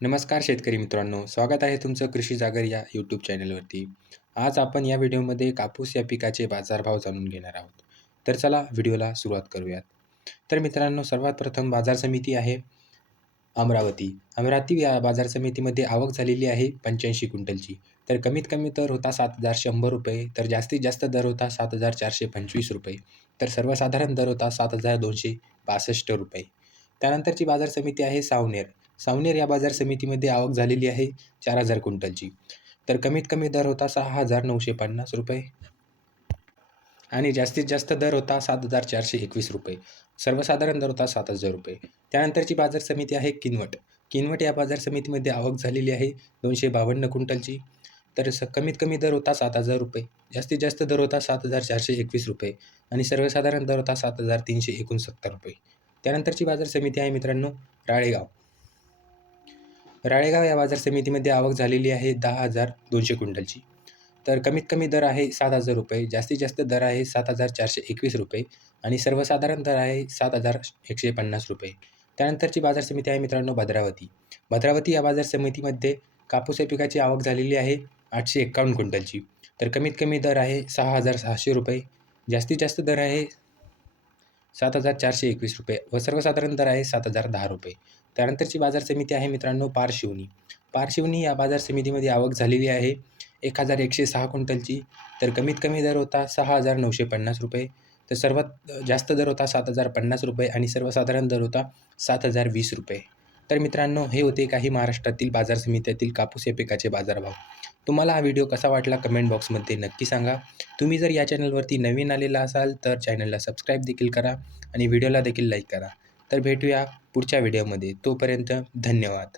नमस्कार शेतकरी मित्रांनो स्वागत आहे तुमचं कृषी जागर या यूट्यूब चॅनलवरती आज आपण या व्हिडिओमध्ये कापूस या पिकाचे बाजारभाव जाणून घेणार आहोत. तर चला व्हिडिओला सुरुवात करूयात. तर मित्रांनो सर्वात प्रथम बाजार समिती आहे अमरावती. अमरावती या बाजार समितीमध्ये आवक झालेली आहे पंच्याऐंशी क्विंटलची. तर कमीत कमी दर होता सात हजार शंभर रुपये तर जास्तीत जास्त दर होता सात हजार चारशे पंचवीस रुपये तर सर्वसाधारण दर होता सात हजार दोनशे बासष्ट रुपये. त्यानंतरची बाजार समिती आहे सावनेर. सावनेर या बाजार समितीमध्ये आवक झालेली आहे चार हजार क्विंटलची. तर कमीत कमी दर होता सहा हजार नऊशे पन्नास रुपये आणि जास्तीत जास्त दर होता सात हजार चारशे एकवीस रुपये. सर्वसाधारण दर होता सात हजार रुपये. त्यानंतरची बाजार समिती आहे किनवट. किनवट या बाजार समितीमध्ये आवक झालेली आहे दोनशे बावन्न क्विंटलची. तर स कमीत कमी दर होता सात हजार रुपये. जास्तीत जास्त दर होता सात हजार चारशे एकवीस रुपये आणि सर्वसाधारण दर होता सात हजार तीनशे एकोणसत्तर रुपये. त्यानंतरची बाजार समिती आहे मित्रांनो राळेगाव. राळेगाव या बाजार समितीमध्ये आवक झालेली आहे दहा हजार दोनशे क्विंटलची. तर कमीत कमी दर आहे सात हजार रुपये जास्तीत जास्त दर आहे सात हजार चारशे एकवीस रुपये आणि सर्वसाधारण दर आहे सात हजार एकशे पन्नास रुपये. त्यानंतरची बाजार समिती आहे मित्रांनो भद्रावती. भद्रावती या बाजार समितीमध्ये कापूस या पिकाची आवक झालेली आहे आठशे एक्कावन्न क्विंटलची. तर कमीत कमी दर आहे सहा हजार सहाशे रुपये जास्तीत जास्त दर आहे सात हजार चारशे एकवीस रुपये व सर्वसाधारण दर आहे सात हजार दहा रुपये. त्यानंतरची बाजार समिती आहे मित्रांनो पारशिवनी. पारशिवनी या बाजार समितीमध्ये आवक झालेली आहे. एक हजार एकशे सहा क्विंटलची. तर कमीत कमी दर होता सहा हजार नऊशे पन्नास रुपये. तर सर्वात जास्त दर होता सात हजार पन्नास रुपये आणि सर्वसाधारण दर होता सात हजार वीस रुपये. तर मित्रांनो हे होते काही महाराष्ट्रातील बाजार समित्यातील कापूस या पिकाचे बाजारभाव. तुम्हाला हा व्हिडिओ कसा वाटला कमेंट बॉक्समध्ये नक्की सांगा. तुम्ही जर या चॅनलवरती नवीन आलेला असाल तर चॅनलला सबस्क्राईब देखील करा आणि व्हिडिओला देखील लाईक करा. तर भेटूया पुढच्या व्हिडिओमध्ये तोपर्यंत धन्यवाद.